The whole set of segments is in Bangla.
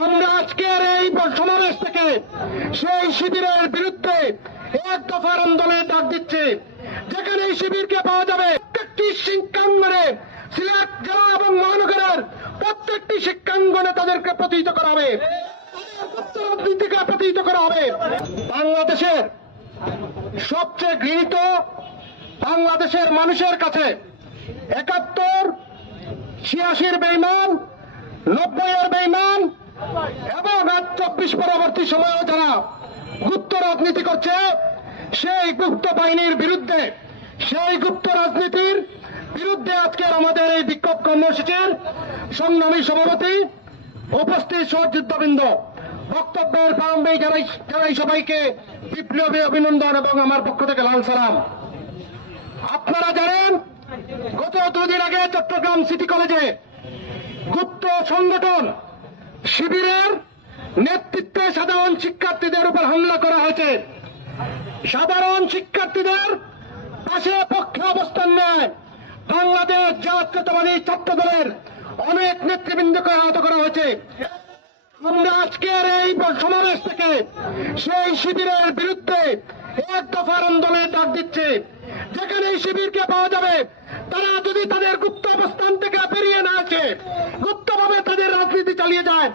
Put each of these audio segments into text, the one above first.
আমরা আজকের এই সমাবেশ থেকে সেই শিবিরের বিরুদ্ধে এক দফার আন্দোলনের ডাক দিচ্ছে। যেখানে এই শিবিরকে পাওয়া যাবে প্রত্যেকটি শিক্ষাঙ্গনে, সিলেট জেলা এবং মহানগরের প্রত্যেকটি শিক্ষাঙ্গনে তাদেরকে প্রতিহিত করা হবে, রাজনীতিকে প্রতিহিত করা হবে। বাংলাদেশের সবচেয়ে ঘৃণিত, বাংলাদেশের মানুষের কাছে ৭১, ৮৬-র বেঈমান, ৯০-এর বেঈমান এবং ২৪ পরবর্তী সময়ে যারা গুপ্ত রাজনীতি করছে, সেই গুপ্ত বাহিনীর বিরুদ্ধে, সেই গুপ্ত রাজনীতির বিরুদ্ধে আজকের আমাদের এই বিক্ষোভ কর্মসূচির সংগ্রামী সভাপতি, উপস্থিত সহযোদ্ধাবৃন্দ, বক্তব্যের প্রারম্ভে জানাই সবাইকে বিপ্লবী অভিনন্দন এবং আমার পক্ষ থেকে লাল সালাম। আপনারা জানেন, গত 2 দিন আগে চট্টগ্রাম সিটি কলেজে গুপ্ত সংগঠন শিবিরের নেতৃত্বে সাধারণ শিক্ষার্থীদের উপর হামলা করা হয়েছে। সাধারণ শিক্ষার্থীদের পাশে পক্ষে অবস্থান নেয় বাংলাদেশ জাতীয়তাবাদী ছাত্র দলের অনেক নেতৃবৃন্দকে আহত করা হয়েছে। আমরা আজকের এই সমাবেশ থেকে সেই শিবিরের বিরুদ্ধে এক দফার আন্দোলনের ডাক দিচ্ছে। যেখানে এই শিবিরকে পাওয়া যাবে, তারা যদি তাদের গুপ্ত অবস্থান থেকে বেরিয়ে না আসে, গুপ্তভাবে তাদের রাজনীতি চালিয়ে যায়,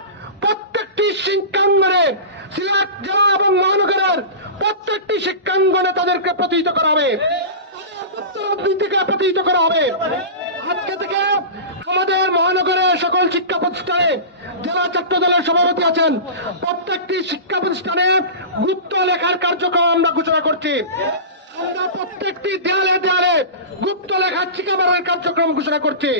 প্রত্যেকটি শিক্ষাঙ্গনে, সিলেট জেলা এবং মহানগরের প্রত্যেকটি শিক্ষাঙ্গনে তাদেরকে প্রতিহিত করা হবে, রাজনীতিকে প্রতিহিত করা হবে। আজকে থেকে আমাদের মহানগরের সকল শিক্ষা প্রতিষ্ঠানে, জেলা ছাত্র দলের সভাপতি আছেন, প্রত্যেকটি শিক্ষা প্রতিষ্ঠানে গুপ্ত লেখার কার্যক্রম আমরা ঘোষণা করছি। আমরা প্রত্যেকটি দেয়ালে দেয়ালে গুপ্ত লেখার শিক্ষাবারের কার্যক্রম ঘোষণা করছি।